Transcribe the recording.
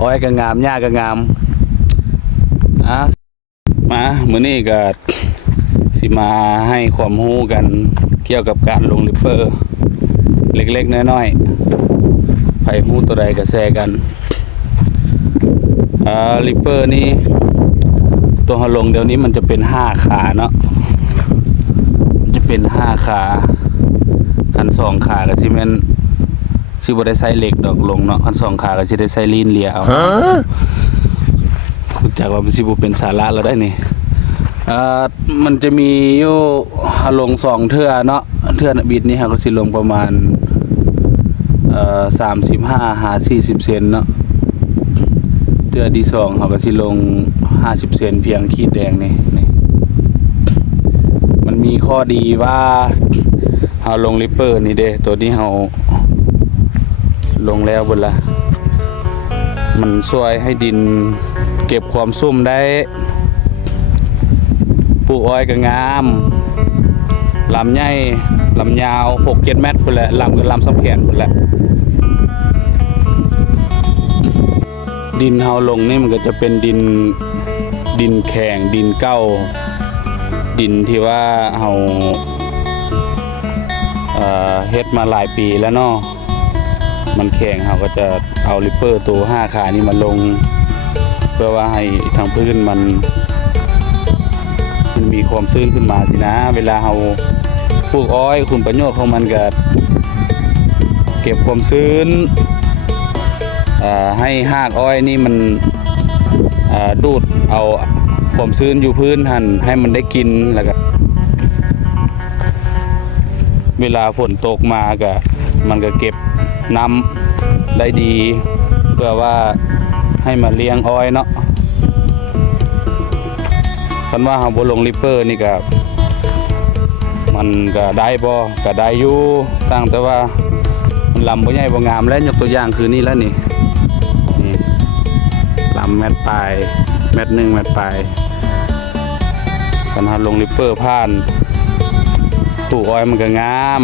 อ้อยก็งามหญ้าก็งามมามื้อนี้ก็สิมาให้ความรู้กันเกี่ยวกับการลงริปเปอร์เล็กๆน้อยๆไผฮู้ตัวใดก็แชร์กันริปเปอร์นี่ตัวเฮาลงเดี๋ยวนี้มันจะเป็น5ขาเนาะมันจะเป็น5ขาคัน2ขาก็สิแม่นสิบ่ได้ใส่เหล็กดอกลงเนาะคัน2ขาก็สิได้ใส่ลีนเลียเอารู้จักว่ามันสิบ่เป็นสาระแล้วได้นี่มันจะมีอยู่ลง2เทื่อเนาะเทื่อบิดนี่ก็สิลงประมาณ35-40เซนเนาะเทื่อที่2เขาก็สิลง50เซนเพียงขีดแดงนี่มันมีข้อดีว่าเฮาลงริปเปอร์นี่เด้ตัวนี้เฮาลงแล้วเบิดละมันช่วยให้ดินเก็บความซุ่มได้ปลูกอ้อยก็งามลำใหญ่ลำยาว 6-7 เมตรพุ่นแหละลำก็ลำสำแขนพุ่นแหละดินเฮาลงนี่มันก็จะเป็นดินแข็งดินเก้าดินที่ว่าเฮาเฮ็ดมาหลายปีแล้วเนาะมันแข็งเฮาก็จะเอาริปเปอร์ตัว5ขานี่มาลงเพื่อว่าให้ทางพื้นมันมีความชื้นขึ้นมาสินะเวลาเฮาปลูกอ้อยคุณประโยชน์ของมันก็เก็บความชื้นให้หากอ้อยนี่มันดูดเอาความชื้นอยู่พื้นหั่นให้มันได้กินแล้วก็เวลาฝนตกมาก็มันก็เก็บน้ำได้ดีเพื่อว่าให้มาเลี้ยงอ้อยเนาะคันว่าเฮาบ่ลงริปเปอร์นี่ก็มันก็ได้บ่ก็ได้อยู่ตั้งแต่ว่ามันลำบ่ใหญ่บ่งามแล้วยกตัวอย่างคือนี่แล้วนี่ลำเม็ดปลายเม็ด1เม็ดปลายคันเฮาลงริปเปอร์ผ่านปลูกอ้อยมันก็งาม